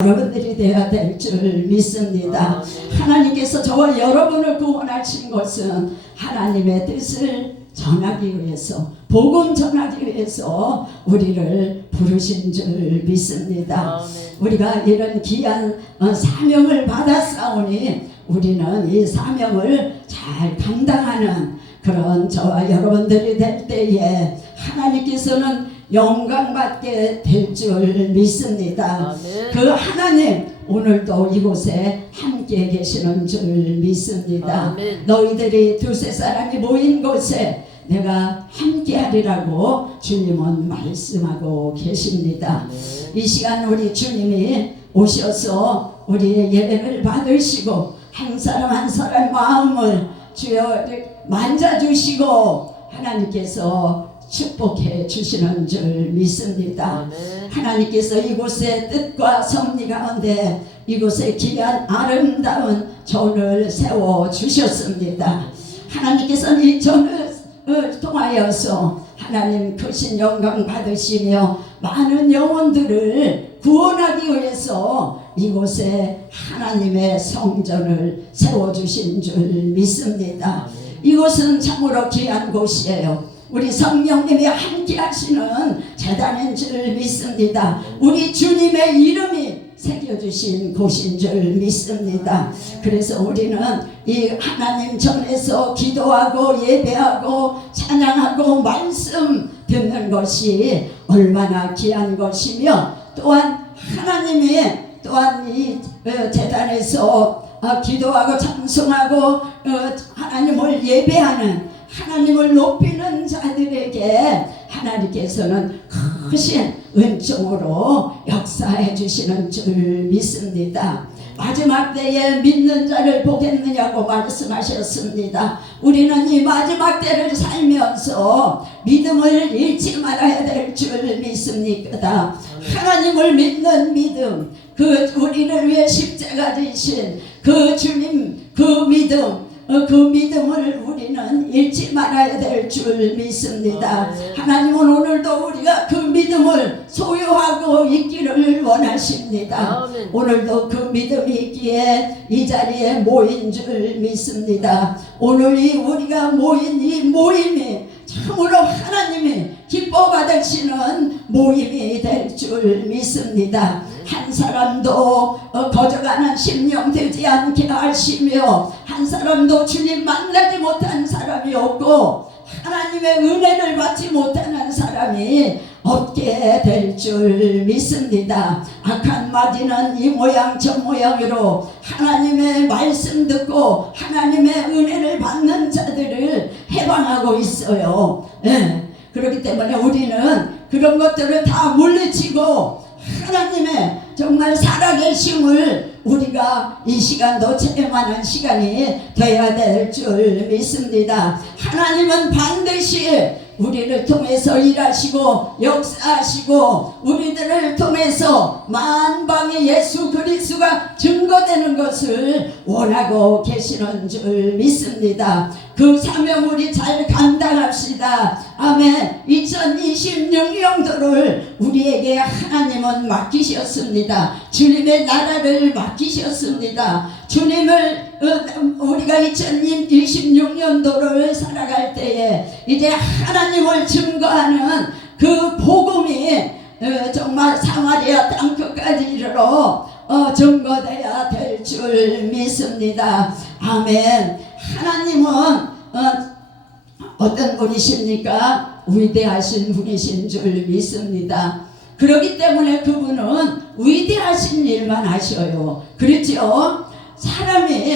여러분들이 되어야 될 줄 믿습니다. 하나님께서 저와 여러분을 구원하신 것은 하나님의 뜻을 전하기 위해서, 복음 전하기 위해서 우리를 부르신 줄 믿습니다. 우리가 이런 귀한 사명을 받았사오니 우리는 이 사명을 잘 감당하는 그런 저와 여러분들이 될 때에 하나님께서는 영광받게 될 줄 믿습니다. 그 하나님 오늘도 이곳에 함께 계시는 줄 믿습니다. 너희들이 두세 사람이 모인 곳에 내가 함께 하리라고 주님은 말씀하고 계십니다. 이 시간 우리 주님이 오셔서 우리의 예배를 받으시고 한 사람 한 사람 마음을 주여 만져주시고 하나님께서 축복해 주시는 줄 믿습니다. 하나님께서 이곳에 뜻과 섭리 가운데 이곳에 귀한 아름다운 전을 세워 주셨습니다. 하나님께서는 이 전을 통하여서 하나님 크신 영광 받으시며 많은 영혼들을 구원하기 위해서 이곳에 하나님의 성전을 세워주신 줄 믿습니다. 이곳은 참으로 귀한 곳이에요. 우리 성령님이 함께 하시는 제단인 줄 믿습니다. 우리 주님의 이름이 새겨주신 곳인 줄 믿습니다. 그래서 우리는 이 하나님 전에서 기도하고 예배하고 찬양하고 말씀 듣는 것이 얼마나 귀한 것이며, 또한 하나님이 또한 이 제단에서 기도하고 찬송하고 하나님을 예배하는, 하나님을 높이는 자들에게 하나님께서는 크신 은총으로 역사해 주시는 줄 믿습니다. 마지막 때에 믿는 자를 보겠느냐고 말씀하셨습니다. 우리는 이 마지막 때를 살면서 믿음을 잃지 말아야 될 줄 믿습니다. 하나님을 믿는 믿음, 그 우리를 위해 십자가 지신 그 주님 그 믿음, 그 믿음을 우리는 잃지 말아야 될 줄 믿습니다. 하나님은 오늘도 우리가 그 믿음을 소유하고 있기를 원하십니다. 오늘도 그 믿음이 있기에 이 자리에 모인 줄 믿습니다. 오늘 우리가 모인 이 모임이 참으로 하나님이 기뻐 받으시는 모임이 될 줄 믿습니다. 한 사람도 거저가는 심령 되지 않게 하시며, 한 사람도 주님 만나지 못한 사람이 없고 하나님의 은혜를 받지 못하는 사람이 없게 될 줄 믿습니다. 악한 마귀는 이 모양 저 모양으로 하나님의 말씀 듣고 하나님의 은혜를 받는 자들을 해방하고 있어요. 그렇기 때문에 우리는 그런 것들을 다 물리치고 하나님의 정말 살아계심을 우리가 이 시간도 체험하는 시간이 되어야 될 줄 믿습니다. 하나님은 반드시 우리를 통해서 일하시고 역사하시고 우리들을 통해서 만방의 예수 그리스도가 증거되는 것을 원하고 계시는 줄 믿습니다. 그 사명 우리 잘 감당합시다. 아멘. 2026년도를 우리에게 하나님은 맡기셨습니다. 주님의 나라를 맡기셨습니다. 주님을 우리가 2026년도를 살아갈 때에 이제 하나님을 증거하는 그 복음이 정말 사마리아 땅끝까지 이르러 증거되어야 될 줄 믿습니다. 아멘. 하나님은 어떤 분이십니까? 위대하신 분이신 줄 믿습니다. 그렇기 때문에 그분은 위대하신 일만 하셔요. 그렇죠? 사람이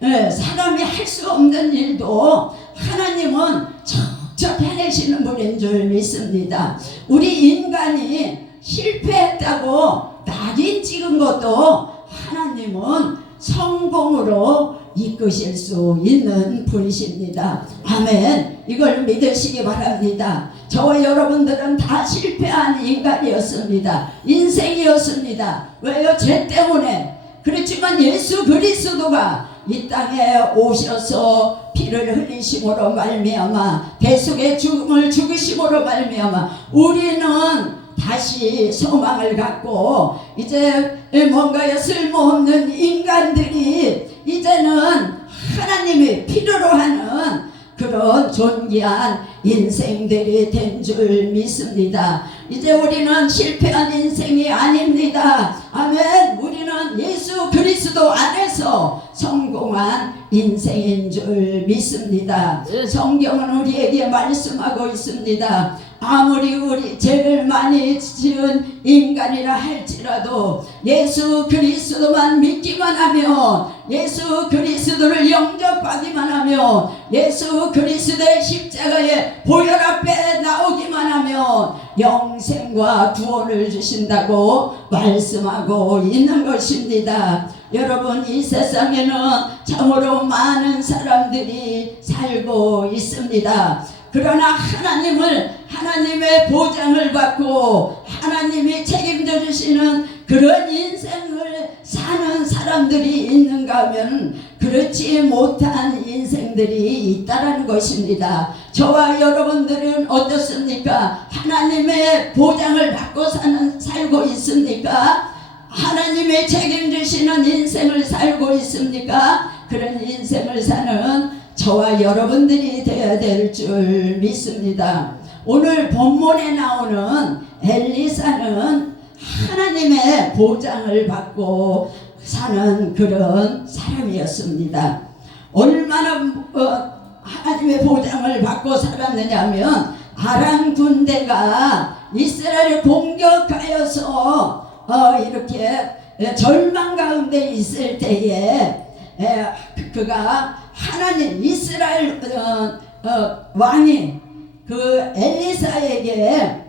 할 수 없는 일도 하나님은 척척 해내시는 분인 줄 믿습니다. 우리 인간이 실패했다고 낙인 찍은 것도 하나님은 성공으로 이끄실 수 있는 분이십니다. 아멘. 이걸 믿으시기 바랍니다. 저와 여러분들은 다 실패한 인간이었습니다. 인생이었습니다. 왜요? 죄 때문에. 그렇지만 예수 그리스도가 이 땅에 오셔서 피를 흘리심으로 말미암아 대속의 죽음을 죽으심으로 말미암아 우리는 다시 소망을 갖고 이제 뭔가요 쓸모없는 인간들이 이제는 하나님이 필요로 하는 그런 존귀한 인생들이 된 줄 믿습니다. 이제 우리는 실패한 인생이 아닙니다. 아멘. 우리는 예수 그리스도 안에서 성공한 인생인 줄 믿습니다. 성경은 우리에게 말씀하고 있습니다. 아무리 우리 죄를 많이 지은 인간이라 할지라도 예수 그리스도만 믿기만 하면, 예수 그리스도를 영접하기만 하면, 예수 그리스도의 십자가의 보혈 앞에 나오기만 하면 영생과 구원을 주신다고 말씀하고 있는 것입니다. 여러분, 이 세상에는 참으로 많은 사람들이 살고 있습니다. 그러나 하나님의 보장을 받고 하나님이 책임져 주시는 그런 인생을 사는 사람들이 있는가 하면 그렇지 못한 인생들이 있다라는 것입니다. 저와 여러분들은 어떻습니까? 하나님의 보장을 받고 살고 있습니까? 하나님의 책임지시는 인생을 살고 있습니까? 그런 인생을 사는 저와 여러분들이 되어야 될 줄 믿습니다. 오늘 본문에 나오는 엘리사는 하나님의 보장을 받고 사는 그런 사람이었습니다. 얼마나 하나님의 보장을 받고 살았느냐 하면 아람 군대가 이스라엘을 공격하여서 이렇게 절망 가운데 있을 때에 그가 하나님 이스라엘 왕이 그 엘리사에게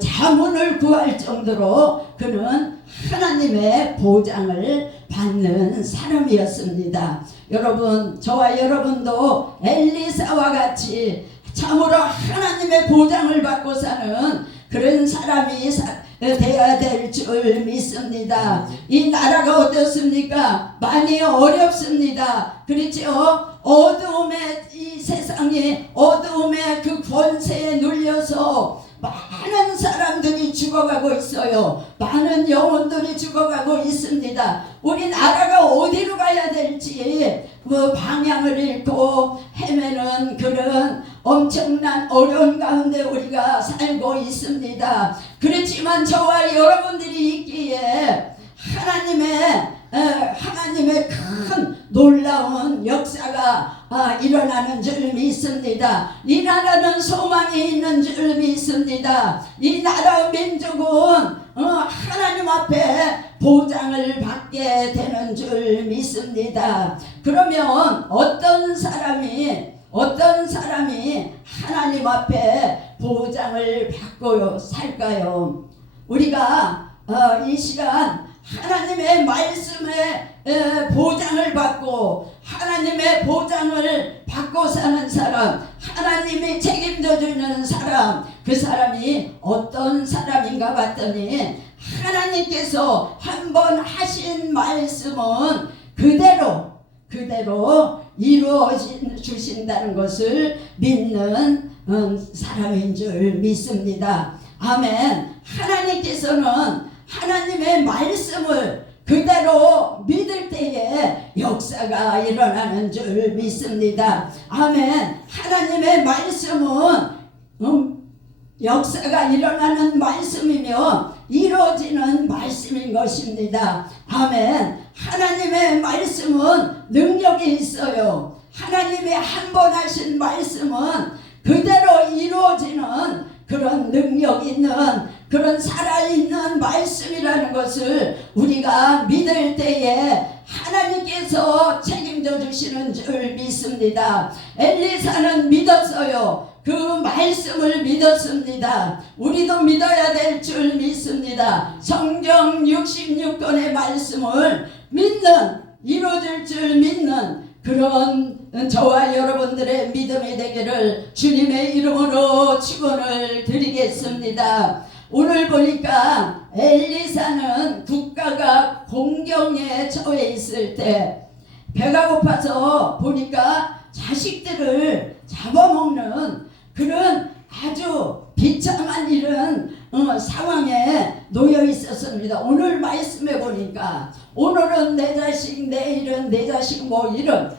자문을 구할 정도로 그는 하나님의 보장을 받는 사람이었습니다. 여러분, 저와 여러분도 엘리사와 같이 참으로 하나님의 보장을 받고 사는 그런 사람이 되어야 될 줄 믿습니다. 이 나라가 어떻습니까? 많이 어렵습니다. 그렇죠? 어두움의 이 세상이 어두움의 그 권세에 눌려서 많은 사람들이 죽어가고 있어요. 많은 영혼들이 죽어가고 있습니다. 우리 나라가 어디로 가야 될지 방향을 잃고 헤매는 그런 엄청난 어려운 가운데 우리가 살고 있습니다. 그렇지만 저와 여러분들이 있기에 하나님의 큰 놀라운 역사가 일어나는 줄 믿습니다. 이 나라는 소망이 있는 줄 믿습니다. 이 나라 민족은 하나님 앞에 보장을 받게 되는 줄 믿습니다. 그러면 어떤 사람이 하나님 앞에 보장을 받고 살까요? 우리가 이 시간 하나님의 말씀에 보장을 받고 하나님의 보장을 받고 사는 사람, 하나님이 책임져 주는 사람, 그 사람이 어떤 사람인가 봤더니 하나님께서 한번 하신 말씀은 그대로 이루어 주신다는 것을 믿는 사람인 줄 믿습니다. 아멘. 하나님께서는 하나님의 말씀을 그대로 믿을 때에 역사가 일어나는 줄 믿습니다. 아멘. 하나님의 말씀은 역사가 일어나는 말씀이며 이루어지는 말씀인 것입니다. 아멘. 하나님의 말씀은 능력이 있어요. 하나님이 한 번 하신 말씀은 그대로 이루어지는 그런 능력 있는 그런 살아있는 말씀이라는 것을 우리가 믿을 때에 하나님께서 책임져 주시는 줄 믿습니다. 엘리사는 믿었어요. 그 말씀을 믿었습니다. 우리도 믿어야 될 줄 믿습니다. 성경 66권의 말씀을 이루어질 줄 믿는 그런 저와 여러분들의 믿음이 되기를 주님의 이름으로 축원을 드리겠습니다. 오늘 보니까 엘리사는 국가가 공경에 처해 있을 때 배가 고파서 보니까 자식들을 잡아먹는 그런 아주 비참한 일은 상황에 놓여 있었습니다. 오늘 말씀해 보니까 오늘은 내 자식, 내일은 내 자식, 뭐 이런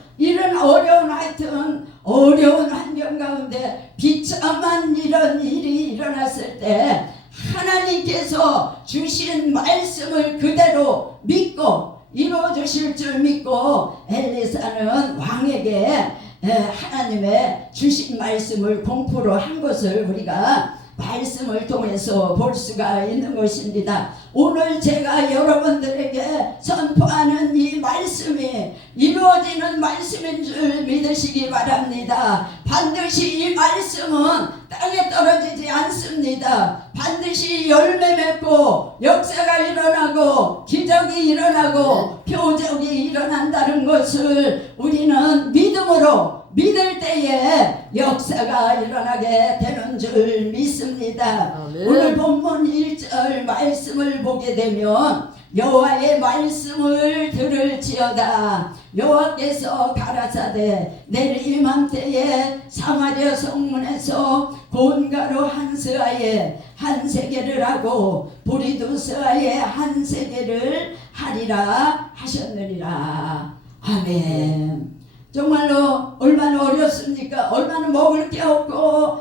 어려운, 하여튼 어려운 환경 가운데 비참한 이런 일이 일어났을 때 하나님께서 주신 말씀을 그대로 믿고 이루어 주실 줄 믿고 엘리사는 왕에게 하나님의 주신 말씀을 공포로 한 것을 우리가 말씀을 통해서 볼 수가 있는 것입니다. 오늘 제가 여러분들에게 선포하는 이 말씀이 이루어지는 말씀인 줄 믿으시기 바랍니다. 반드시 이 말씀은 땅에 떨어지지 않습니다. 반드시 열매 맺고 역사가 일어나고 기적이 일어나고 표적이 일어난다는 것을 우리는 믿음으로 믿을 때에 역사가 일어나게 되는 줄 믿습니다. 아멘. 오늘 본문 1절 말씀을 보게 되면 여호와의 말씀을 들을지어다. 여호와께서 가라사대 내일 이맘때에 사마리아 성문에서 고운가루 한 스아에 한 세겔을 하고 보리 두 스아에 한 세겔을 하리라 하셨느니라. 아멘. 정말로 얼마나 어렵습니까? 얼마나 먹을 게 없고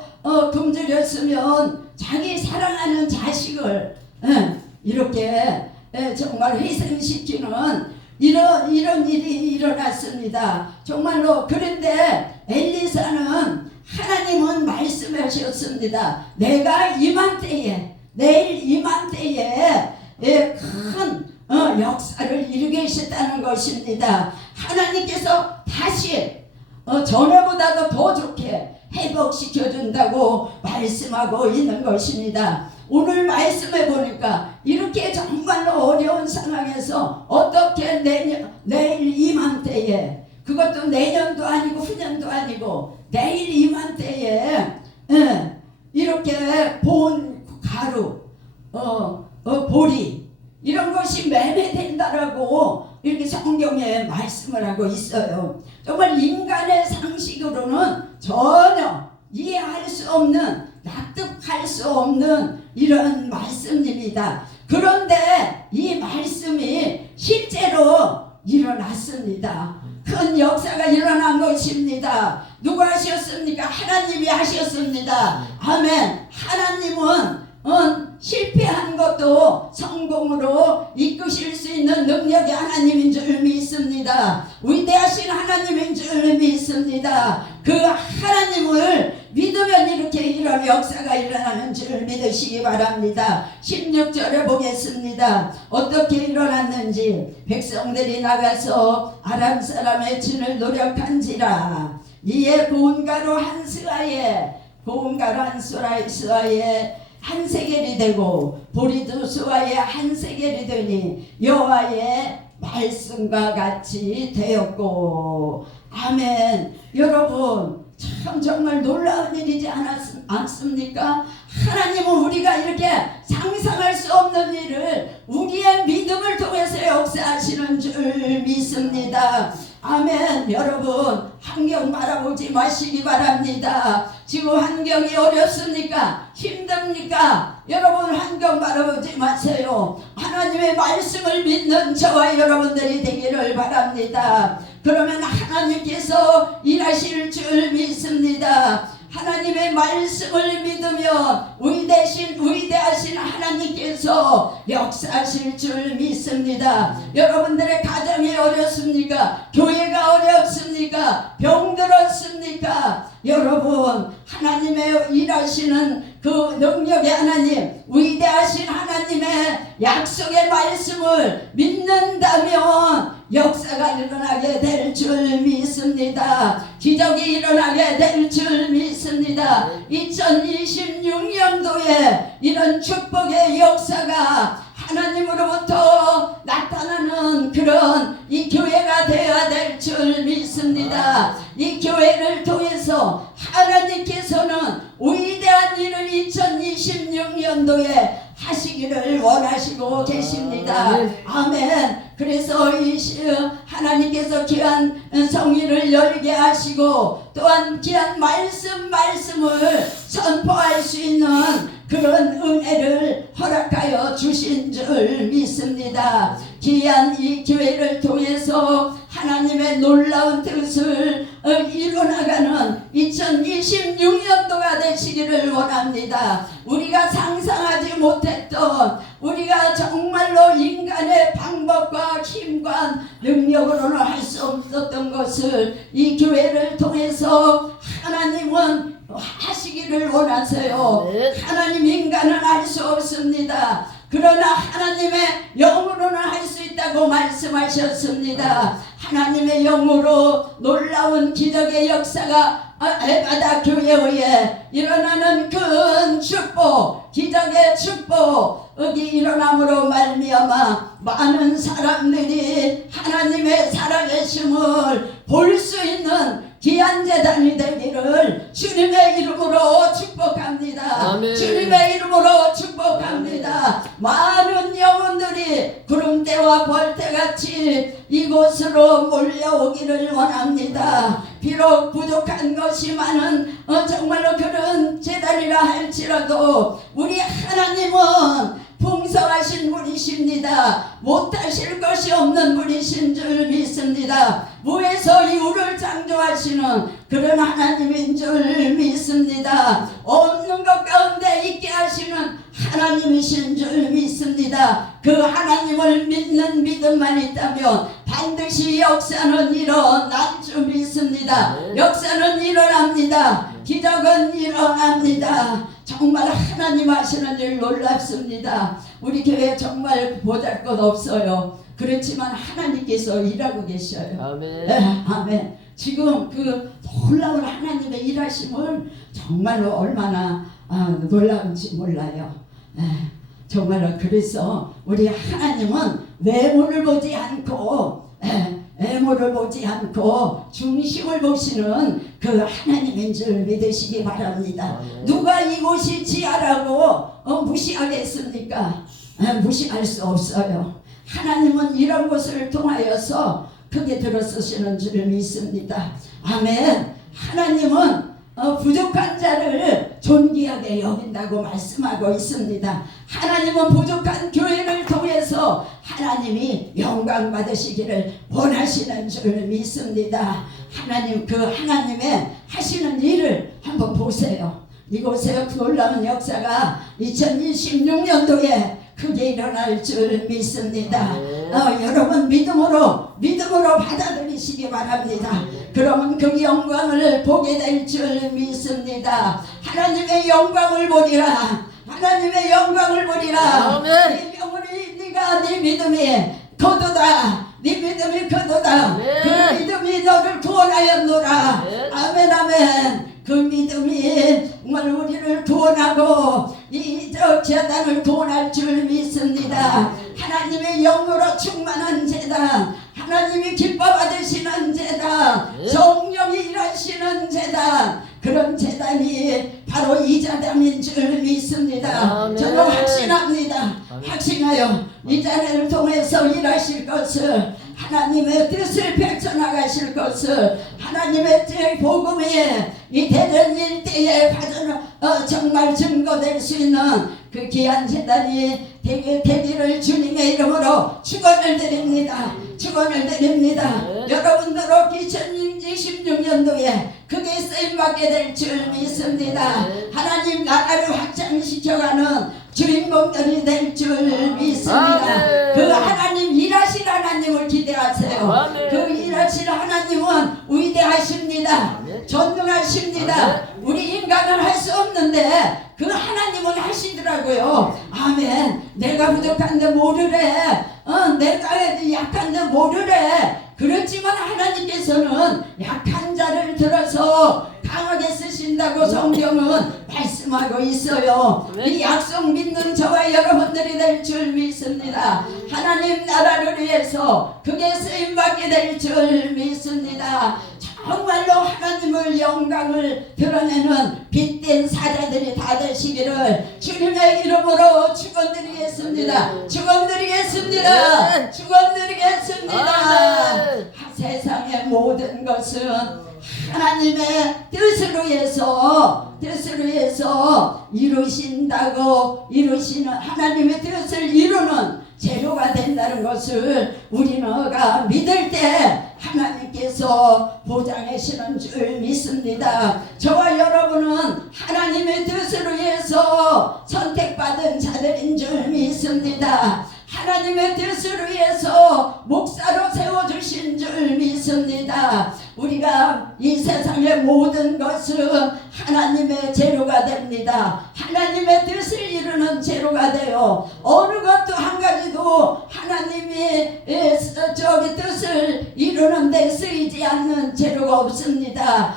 굶주렸으면 자기 사랑하는 자식을 이렇게 정말 희생시키는 이런 일이 일어났습니다. 정말로. 그런데 엘리사는 하나님은 말씀하셨습니다. 내가 이맘때에 내일 이맘때에 큰 역사를 이루겠다는 것입니다. 하나님께서 다시 전에보다도 더 좋게 회복시켜준다고 말씀하고 있는 것입니다. 오늘 말씀해 보니까 이렇게 정말로 어려운 상황에서 어떻게 내일 이맘때에, 그것도 내년도 아니고 후년도 아니고 내일 이맘때에 이렇게 본 가루 보리 이런 것이 매매된다라고 이렇게 성경에 말씀을 하고 있어요. 정말 인간의 상식으로는 전혀 이해할 수 없는, 납득할 수 없는 이런 말씀입니다. 그런데 이 말씀이 실제로 일어났습니다. 큰 역사가 일어난 것입니다. 누가 하셨습니까? 하나님이 하셨습니다. 아멘. 하나님은 실패한 것도 성공으로 이끄실 수 있는 능력이 하나님인 줄 믿습니다. 위대하신 하나님인 줄 믿습니다. 그 하나님을 믿으면 이렇게 이런 역사가 일어나는 줄 믿으시기 바랍니다. 16절에 보겠습니다. 어떻게 일어났는지. 백성들이 나가서 아람 사람의 진을 노력한지라. 이에 고운 가루 한 스아에 한 세겔이 되고 보리 두 스아에 한 세겔이 되니 여호와의 말씀과 같이 되었고. 아멘. 여러분, 참 정말 놀라운 일이지 않습니까? 하나님은 우리가 이렇게 상상할 수 없는 일을 우리의 믿음을 통해서 역사하시는 줄 믿습니다. 아멘. 여러분, 환경 바라보지 마시기 바랍니다. 지금 환경이 어렵습니까? 힘듭니까? 여러분, 환경 바라보지 마세요. 하나님의 말씀을 믿는 저와 여러분들이 되기를 바랍니다. 그러면 하나님께서 일하실 줄 믿습니다. 하나님의 말씀을 믿으며 위대하신 하나님께서 역사하실 줄 믿습니다. 여러분들의 가정이 어렵습니까? 교회가 어렵습니까? 병들었습니까? 여러분, 하나님의 일하시는 그 능력의 하나님, 위대하신 하나님의 약속의 말씀을 믿는다면 역사가 일어나게 될 줄 믿습니다. 기적이 일어나게 될 줄 믿습니다. 2026년도에 이런 축복의 역사가 하나님으로부터 나타나는 그런 이 교회가 되어야 될 줄 믿습니다. 이 교회를 통해서 하나님께서는 위대한 일을 2026년도에 하시기를 원하십니다. 역사하시고 계십니다. 아멘. 그래서 하나님께서 귀한 성의를 열게 하시고 또한 귀한 말씀을 선포할 수 있는 그런 은혜를 허락하여 주신 줄 믿습니다. 귀한 이 교회를 통해서 하나님의 놀라운 뜻을 이뤄나가는 2026년도가 되시기를 원합니다. 우리가 상상하지 못했던, 우리가 정말로 인간의 방법과 힘과 능력으로는 할 수 없었던 것을 이 교회를 통해서 하나님은 하시기를 원하세요. 하나님 인간은 할 수 없습니다. 그러나 하나님의 영으로는 할 수 있다고 말씀하셨습니다. 하나님의 영으로 놀라운 기적의 역사가 에바다 교회에 일어나는 큰 축복, 기적의 축복이 일어남으로 말미암아 많은 사람들이 하나님의 살아계심을 볼 수 있는 귀한 재단이 되기를 주님의 이름으로 축복합니다. 아멘. 주님의 이름으로 축복합니다. 많은 영혼들이 구름대와 벌떼같이 이곳으로 몰려오기를 원합니다. 비록 부족한 것이 많은 정말로 그런 재단이라 할지라도 우리 하나님은 풍성하신 분이십니다. 못하실 것이 없는 분이신 줄 믿습니다. 무에서 이우를 창조하시는 그런 하나님인 줄 믿습니다. 없는 것 가운데 있게 하시는 하나님이신 줄 믿습니다. 그 하나님을 믿는 믿음만 있다면 반드시 역사는 일어날 줄 믿습니다. 역사는 일어납니다. 기적은 일어납니다. 정말 하나님 하시는 일 놀랍습니다. 우리 교회 정말 보잘것 없어요. 그렇지만 하나님께서 일하고 계셔요. 아멘. 네, 아멘. 지금 그 놀라운 하나님의 일하심을 정말로 얼마나 놀라운지 몰라요. 네, 정말로 그래서 우리 하나님은 외모를 보지 않고 외모를 보지 않고 중심을 보시는 그 하나님인 줄 믿으시기 바랍니다. 누가 이곳이 지하라고 무시하겠습니까? 무시할 수 없어요. 하나님은 이런 것을 통하여서 크게 들어서시는 줄 믿습니다. 아멘. 하나님은 부족한 자를 존귀하게 여긴다고 말씀하고 있습니다. 하나님은 부족한 교회를 통해서 하나님이 영광 받으시기를 원하시는 줄 믿습니다. 하나님, 그 하나님의 하시는 일을 한번 보세요. 이곳에 놀라운 역사가 2026년도에 크게 일어날 줄 믿습니다. 여러분 믿음으로 받아들이시기 바랍니다. 그러면 그 영광을 보게 될 줄 믿습니다. 하나님의 영광을 보리라. 하나님의 영광을 보리라. 네 영혼이 네가 네 믿음이 거두다. 네 믿음이 거두다. 그 믿음이 너를 구원하였노라. 아멘 아멘. 그 믿음이 정말 우리를 구원하고 이저 재단을 구원할 줄 믿습니다. 하나님의 영으로 충만한 재단, 하나님이 기뻐 받으시는 재단, 성령이 일하시는 재단, 그런 재단이 바로 이 재단인 줄 믿습니다. 아멘. 저는 확신합니다. 확신하여 이 재단을 통해서 일하실 것을, 하나님의 뜻을 펼쳐나가실 것을, 하나님의 복음이 이 대전 일대에 정말 증거될 수 있는 그 귀한 재단이 되기를 주님의 이름으로 축원을 드립니다. 축원을 드립니다. 여러분들 2026년도에 그게 쓰임받게 될 줄 믿습니다. 하나님 나라를 확장시켜가는 주인공들이 될 줄 믿습니다. 그 하나님 일하실 하나님을 기대하세요. 그 일하실 하나님은 위대하십니다. 전능하십니다. 우리 인간은 할 수 없는데 그 하나님은 하시더라고요. 아멘. 내가 부족한데 모르래. 내가 약한데 모르래. 그렇지만 하나님께서는 약한 자를 들어서 강하게 쓰신다고 성경은 말씀하고 있어요. 이 약속 믿는 저와 여러분들이 될 줄 믿습니다. 하나님 나라를 위해서 그게 쓰임받게 될 줄 믿습니다. 정말로 하나님을 영광을 드러내는 빛된 사자들이 다 되시기를 주님의 이름으로 축원드리겠습니다. 축원드리겠습니다. 축원드리겠습니다. 세상의 모든 것은 하나님의 뜻으로 해서 이루신다고 이루시는 하나님의 뜻을 이루는 재료가 된다는 것을 우리가 믿을 때 하나님께서 보장하시는 줄 믿습니다. 저와 여러분은 하나님의 뜻으로 해서 선택받은 자들인 줄 믿습니다. 하나님의 뜻을 위해서 목사로 세워주신 줄 믿습니다. 우리가 이 세상의 모든 것은 하나님의 재료가 됩니다. 하나님의 뜻을 이루는 재료가 돼요. 어느 것도 한 가지도 하나님이 뜻을 이루는 데 쓰이지 않는 재료가 없습니다.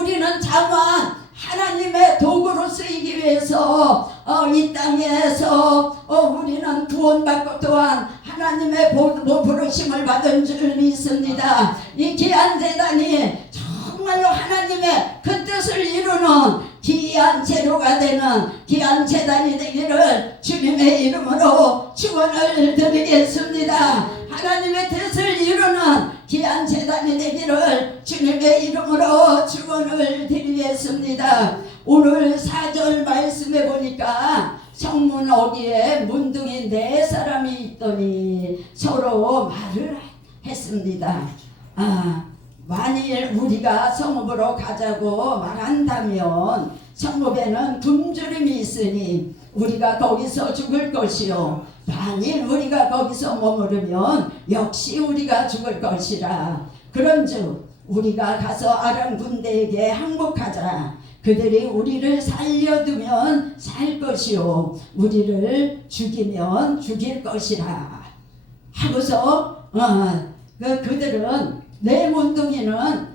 우리는 다만 하나님의 도구로 쓰이기 위해서 이 땅에서 우리는 구원받고 또한 하나님의 부르심을 받은 줄 믿습니다. 이 귀한 제단이 정말로 하나님의 그 뜻을 이루는 귀한 재료가 되는 귀한 제단이 되기를 주님의 이름으로 축원을 드리겠습니다. 하나님의 뜻을 이루는 귀한 제단이 되기를 주님의 이름으로 축원을 드리겠습니다. 오늘 4절 말씀에 보니까 성문 어귀에 문둥이 4사람이 있더니 서로 말을 했습니다. 만일 우리가 성읍으로 가자고 말한다면 성읍에는 굶주림이 있으니 우리가 거기서 죽을 것이요 만일 우리가 거기서 머무르면 역시 우리가 죽을 것이라. 그런즉 우리가 가서 아람 군대에게 항복하자. 그들이 우리를 살려두면 살 것이요 우리를 죽이면 죽일 것이라 하고서 그들은 내 문둥이는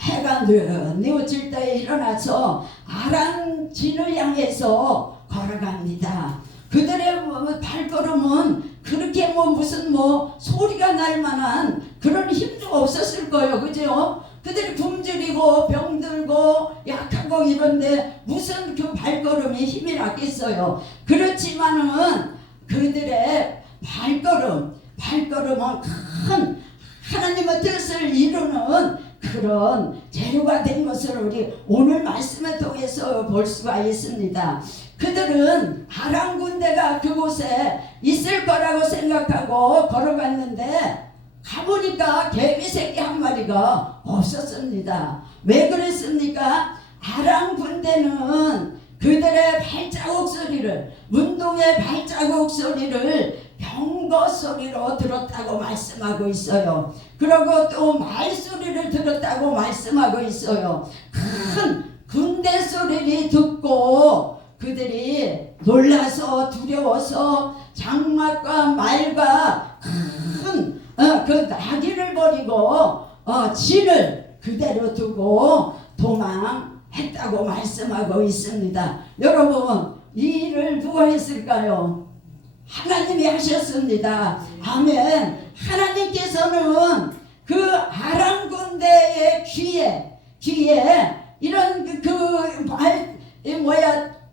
해가 뉘어질 때에 일어나서 아람 진을 향해서 걸어갑니다. 그들의 발걸음은 그렇게 무슨 소리가 날 만한 그런 힘도 없었을 거예요. 그죠? 그들이 굶주리고 병들고 약하고 이런데 무슨 그 발걸음이 힘이 났겠어요. 그렇지만은 그들의 발걸음은 큰 하나님의 뜻을 이루는 그런 재료가 된 것을 우리 오늘 말씀을 통해서 볼 수가 있습니다. 그들은 아람 군대가 그곳에 있을 거라고 생각하고 걸어갔는데 가보니까 개미새끼 한 마리가 없었습니다. 왜 그랬습니까? 아람 군대는 그들의 발자국 소리를 문둥의 발자국 소리를 병거 소리로 들었다고 말씀하고 있어요. 그리고 또 말소리를 들었다고 말씀하고 있어요. 큰 군대 소리를 듣고 그들이 놀라서 두려워서 장막과 말과 큰 그 나귀를 버리고 진을 그대로 두고 도망했다고 말씀하고 있습니다. 여러분 이 일을 누가 했을까요? 하나님이 하셨습니다. 아멘. 하나님께서는 그 아람 군대의 귀에 이런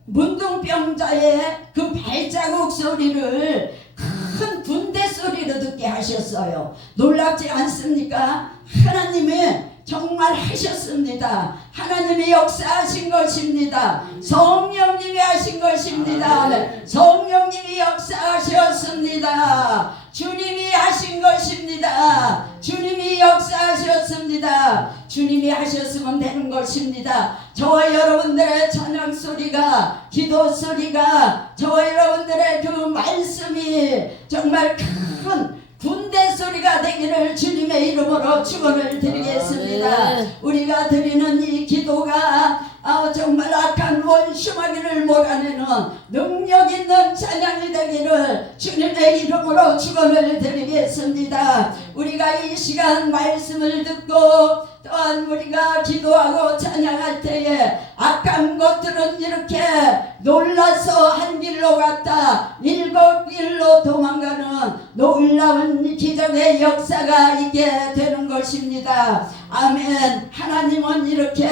문둥병자의 그 발자국 소리를 큰 군대 소리로 듣게 하셨어요. 놀랍지 않습니까? 하나님이 정말 하셨습니다. 하나님이 역사하신 것입니다. 성령님이 하신 것입니다. 성령님이 역사하셨습니다. 주님이 하신 것입니다. 주님이 역사하셨습니다. 주님이 하셨으면 되는 것입니다. 저와 여러분들의 찬양 소리가, 기도 소리가, 저와 여러분들의 그 말씀이 정말 큰 군대 소리가 되기를 주님의 이름으로 축원을 드리겠습니다. 우리가 드리는 이 기도가 정말 악한 원수마귀를 몰아내는 능력 있는 찬양이 되기를 주님의 이름으로 축원을 드리겠습니다. 우리가 이 시간 말씀을 듣고 또한 우리가 기도하고 찬양할 때에 악한 것들은 이렇게 놀라서 한 길로 갔다 일곱 길로 도망가는 놀라운 기적의 역사가 있게 되는 것입니다. 아멘. 하나님은 이렇게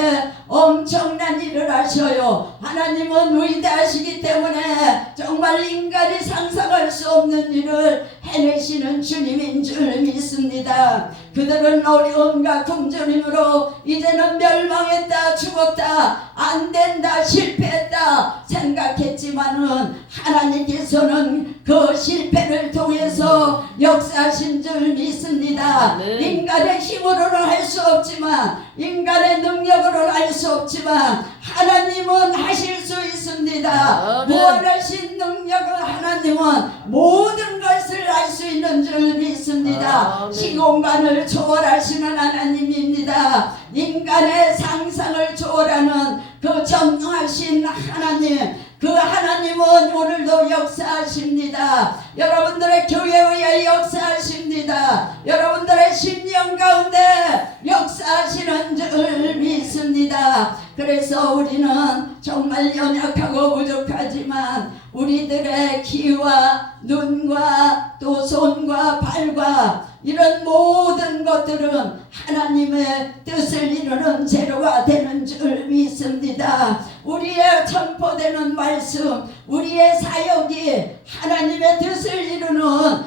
엄청난 일을 하셔요. 하나님은 위대하시기 때문에 정말 인간이 상상할 수 없는 일을 해내시는 주님인 줄 믿습니다. 그들은 어려움과 굶주림으로 이제는 멸망했다, 죽었다, 안 된다, 실패했다 생각했지만은 하나님께서는 그 실패를 통해서 역사하신 줄 믿습니다. 인간의 힘으로는 할 수 없지만, 인간의 능력으로는 할 수 없지만 하나님은 하실 수 있습니다. 무한하신 능력은 하나님은 모든 것을 할 수 있는 줄 믿습니다. 시공간을 초월하시는 하나님입니다. 인간의 상상을 초월하는 그 전능하신 하나님, 그 하나님은 오늘도 역사하십니다. 여러분들의 교회에 역사하십니다. 여러분들의 심령 가운데 역사하시는 줄 믿습니다. 그래서 우리는 정말 연약하고 부족하지만 우리들의 귀와 눈과 또 손과 발과 이런 모든 것들은 하나님의 뜻을 이루는 재료가 되는 줄 믿습니다. 우리의 선포되는 말씀, 우리의 사역이 하나님의 뜻을 이루는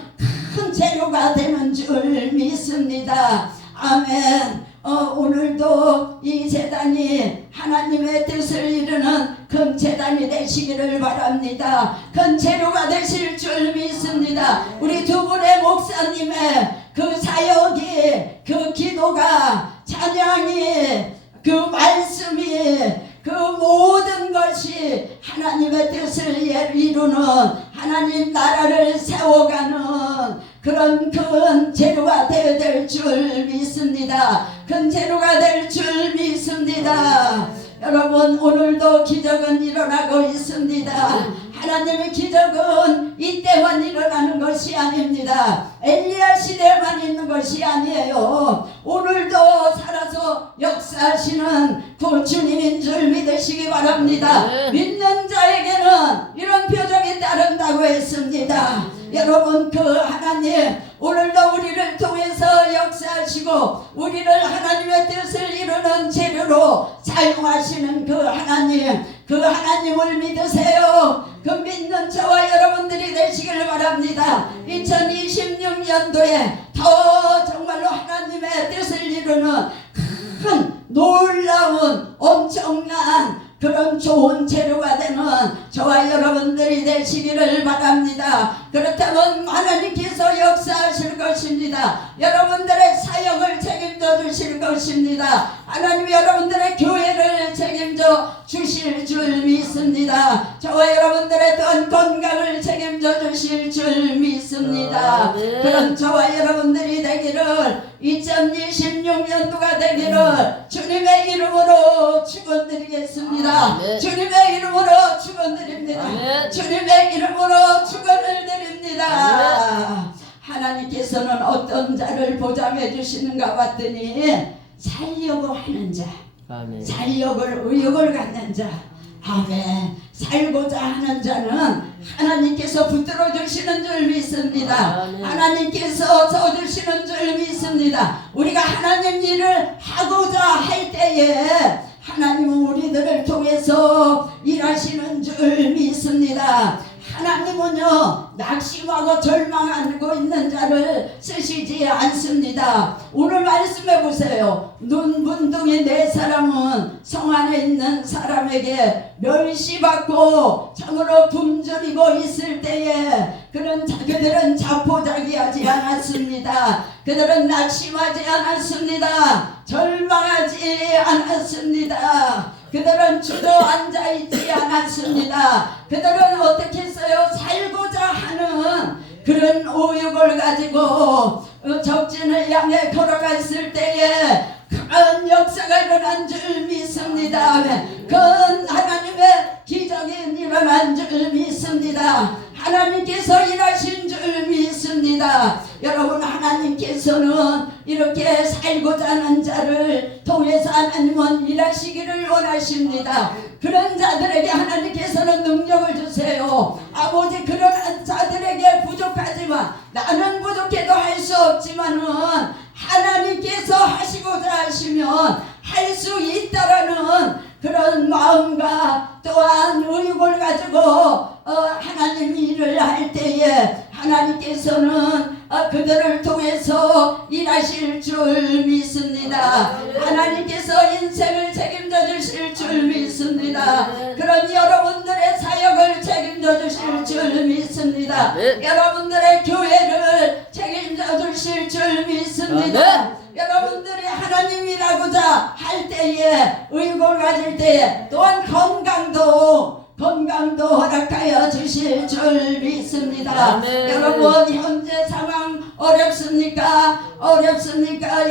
큰 재료가 되는 줄 믿습니다. 아멘. 오늘도 이 재단이 하나님의 뜻을 이루는 큰 재단이 되시기를 바랍니다. 큰 재료가 되실 줄 믿습니다. 우리 두 분의 목사님의 그 사역이, 그 기도가, 찬양이, 그 말씀이, 그 모든 것이 하나님의 뜻을 이루는, 하나님 나라를 세워가는 그런 큰 재료가 되어야 될 줄 믿습니다. 큰 재료가 될 줄 믿습니다. 여러분, 오늘도 기적은 일어나고 있습니다. 하나님의 기적은 이때만 일어나는 것이 아닙니다. 엘리야 시대에만 있는 것이 아니에요. 오늘도 살아서 역사하시는 그 주님인 줄 믿으시기 바랍니다. 믿는 자에게는 이런 표적이 따른다고 했습니다. 여러분, 그 하나님 오늘도 우리를 통해서 역사하시고 우리를 하나님의 뜻을 이루는 재료로 사용하시는 그 하나님, 그 하나님을 믿으세요. 그 믿는 저와 여러분들이 되시길 바랍니다. 2026년도에 더 정말로 하나님의 뜻을 이루는 큰 놀라운 엄청난 그런 좋은 재료가 되는 저와 여러분들이 되시기를 바랍니다. 그렇다면 하나님께서 역사하실 것입니다. 여러분들의 사역을 책임져 주실 것입니다. 하나님 여러분들의 교회를 책임져 주실 줄 믿습니다. 저와 여러분들의 또한 건강을 책임져 주실 줄 믿습니다. 그런 저와 여러분들이 되기를, 2026년도가 되기를 주님의 이름으로 축원드리겠습니다. 주님의 이름으로 축원드립니다. 주님의 이름으로 축원을 드립니다. 하나님께서는 어떤 자를 보장해 주시는가 봤더니 살려고 하는 자, 살려고 의욕을 갖는 자, 아멘. 살고자 하는 자는 하나님께서 붙들어 주시는 줄 믿습니다. 하나님께서 써주시는 줄 믿습니다. 우리가 하나님 일을 하고자 할 때에 하나님은 우리들을 통해서 일하시는 줄 믿습니다. 하나님은요, 낙심하고 절망하고 있는 자를 쓰시지 않습니다. 오늘 말씀해 보세요. 눈분둥이 네 사람은 성 안에 있는 사람에게 멸시받고 참으로 굶주리고 있을 때에 그들은 자포자기하지 않았습니다. 그들은 낙심하지 않았습니다. 절망하지 않았습니다. 그들은 주저앉아 있지 않았습니다. 그들은 어떻게 했어요? 살고자 하는 그런 오욕을 가지고 적진을 향해 걸어갔을 때에 큰 역사가 일어난 줄 믿습니다. 큰 하나님의 기적이 일어난 줄 믿습니다. 하나님께서 일하신 줄 믿습니다. 여러분, 하나님 하나님께서는 이렇게 살고자 하는 자를 통해서 하나님은 일하시기를 원하십니다. 그런 자들에게 하나님께서는 능력을 주세요. 아버지, 그런 자들에게 부족하지만 나는 부족해도 할 수 없지만은 하나님께서 하시고자 하시면 할 수 있다라는 그런 마음과 또한 의욕을 가지고 하나님 일을 할 때에 하나님께서는 그들을 통해서 일하실 줄 믿습니다. 하나님께서 인생을 책임져 주실 줄 믿습니다. 그런 여러분들의 사역을 책임져 주실 줄 믿습니다. 여러분들의 교회를 책임져 주실 줄 믿습니다. 여러분들이 하나님이라고자 할 때에 의욕을 가질 때에 또한 건강도 허락하여 주실 줄 믿습니다. 여러분, 현재 상황 어렵습니까?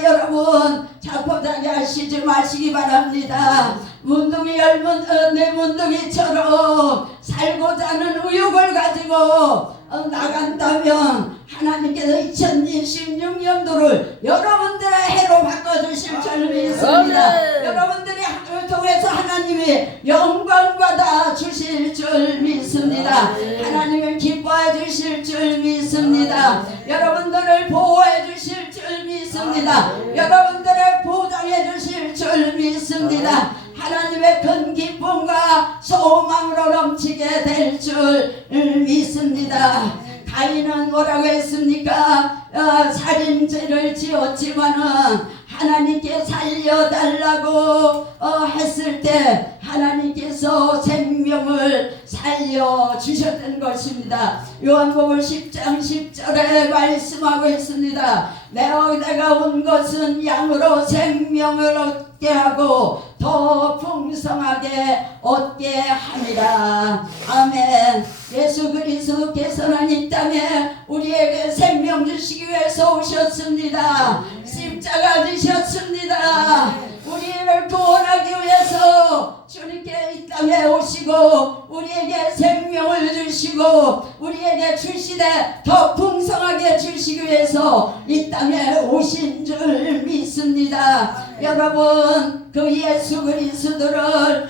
여러분, 자포자기 하시지 마시기 바랍니다. 문둥이 열문 내 문둥이처럼 살고자 하는 의욕을 가지고 나간다면 하나님께서 2026년도를 여러분들의 해로 바꿔주실 줄 믿습니다. 여러분들이 통해서 하나님이 영광 받아 주실 줄 믿습니다. 하나님을 기뻐해 주실 줄 믿습니다. 여러분들을 보호해 주실 줄 믿습니다. 여러분들을 보장해 주실 줄 믿습니다. 하나님의 큰 기쁨과 소망으로 넘치게 될 줄 믿습니다. 가인은 뭐라고 했습니까? 살인죄를 지었지만은 하나님께 살려달라고 했을 때 하나님께서 생명을 살려주셨던 것입니다. 요한복음 10장 10절에 말씀하고 있습니다. 내가 온 것은 양으로 생명을 얻게 하고 더 풍성하게 얻게 하니라. 아멘. 예수 그리스도께서는 이 땅에 우리에게 생명 주시기 위해서 오셨습니다. 십자가 지셨습니다. 우리를 구원하기 위해서 주님께 이 땅에 오시고 우리에게 생명을 주시고 우리에게 주시되 더 풍성하게 주시기 위해서 이 땅에 오신 줄 믿습니다. 여러분, 그 예수 그리스도를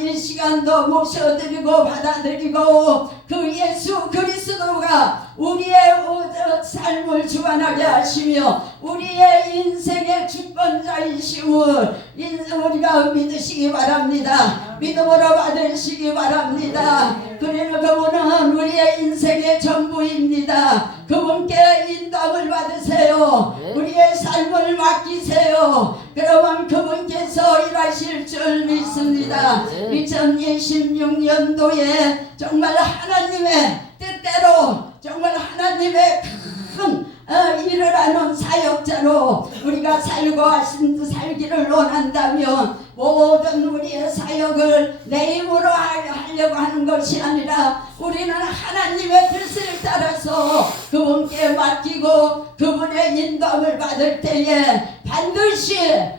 이 시간도 모셔드리고 받아들이고 그 예수 그리스도가 우리의 삶을 주관하게 하시며 우리의 인생의 주권자이심을 우리가 믿으시기 바랍니다. 믿음으로 받으시기 바랍니다. 그러면 그분은 우리의 인생의 전부입니다. 그분께 인도함을 받으세요. 우리의 삶을 맡기세요. 그러면 그분께서 일하실 줄 믿습니다. 2026년도에 정말 하나님의 뜻대로 정말 하나님의 큰 일을 하는 사역자로 우리가 살기를 원한다면 모든 우리의 사역을 내 힘으로 하려고 하는 것이 아니라 우리는 하나님의 뜻을 따라서 그분께 맡기고 그분의 인도함을 받을 때에 반드시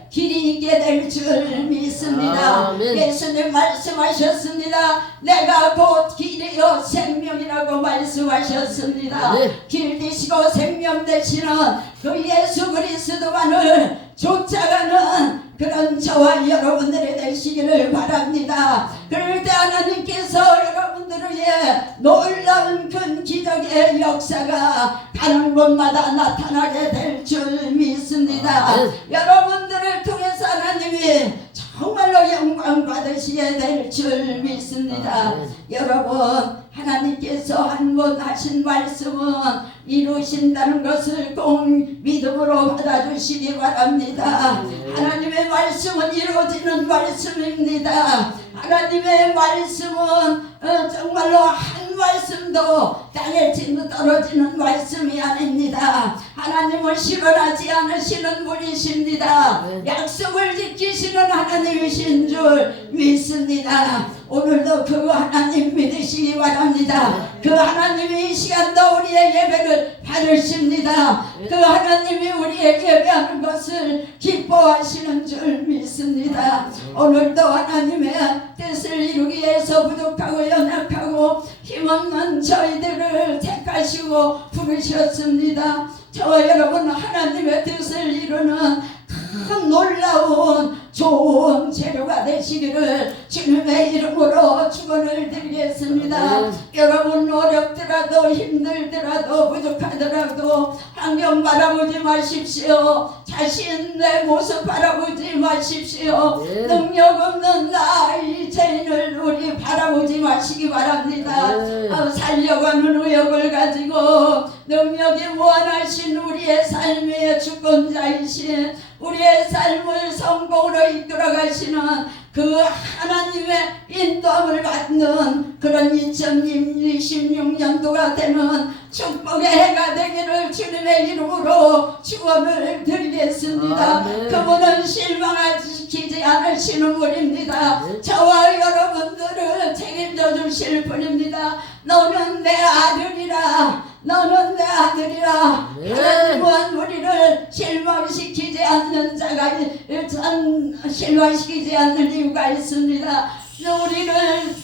길이 있게 될 줄 믿습니다. 예수님 말씀하셨습니다. 내가 곧 길이요 생명이라고 말씀하셨습니다. 길 되시고 생명 되시는 그 예수 그리스도만을 쫓아가는 그런 저와 여러분들이 되시기를 바랍니다. 그럴 때 하나님께서 여러분들을 위해 놀라운 큰 기적의 역사가 가는 곳마다 나타나게 될 줄 믿습니다. 여러분들을 통해서 하나님이 정말로 영광 받으시게 될 줄 믿습니다. 여러분, 하나님께서 한 번 하신 말씀은 이루신다는 것을 꼭 믿음으로 받아주시기 바랍니다. 하나님의 말씀은 이루어지는 말씀입니다. 하나님의 말씀은 정말로 한 말씀도 땅에 떨어지는 말씀이 아닙니다. 하나님을 실현하지 않으시는 분이십니다. 약속을 지키시는 하나님이신 줄 믿습니다. 오늘도 그 하나님 믿으시기 바랍니다. 그 하나님이 이 시간도 우리의 예배를 받으십니다. 그 하나님이 우리의 예배하는 것을 기뻐하시는 줄 믿습니다. 오늘도 하나님의 뜻을 이루기 위해서 부족하고 연약하고 힘없는 저희들을 택하시고 부르셨습니다. 저와 여러분 하나님의 뜻을 이루는 큰 놀라운 좋은 재료가 되시기를 주님의 이름으로 축원을 드리겠습니다. 여러분 어렵더라도 힘들더라도 부족하더라도 환경 바라보지 마십시오. 자신의 모습 바라보지 마십시오. 능력 없는 나의 죄인을 우리 바라보지 마시기 바랍니다. 살려가는 의욕을 가지고 능력이 무한하신 우리의 삶의 주권자이신 우리의 삶을 성공으로 이끌어가시는 그 하나님의 인도함을 받는 그런 2026년도가 되는 축복의 해가 되기를 주님의 이름으로 축원을 드리겠습니다. 그분은 실망하시지 않으시는 분입니다. 저와 여러분들을 책임져 주실 분입니다. 너는 내 아들이라, 너는 내 아들이라. 하나님은 우리를 실망시키지 않는 자가 실망시키지 않는 이유가 있습니다. 우리를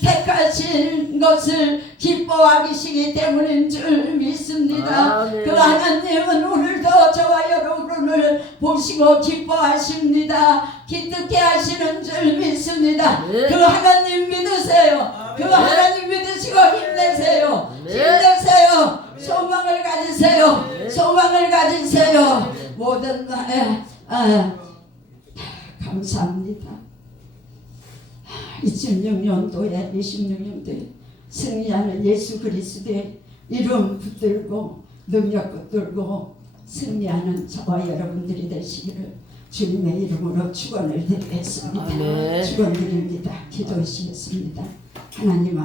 택하신 것을 기뻐하시기 때문인 줄 믿습니다. 그 하나님은 오늘도 저와 여러분을 보시고 기뻐하십니다. 기특해 하시는 줄 믿습니다. 그 하나님 믿으세요. 그 하나님 믿으시고 힘내세요. 힘내세요. 소망을 가지세요. 소망을 가지세요. 모든 감사합니다. 26년도에 승리하는 예수 그리스도의 이름 붙들고 능력 붙들고 승리하는 저와 여러분들이 되시기를 주님의 이름으로 축원을 드리겠습니다. 축원드립니다. 기도하시겠습니다. 하나님 앞에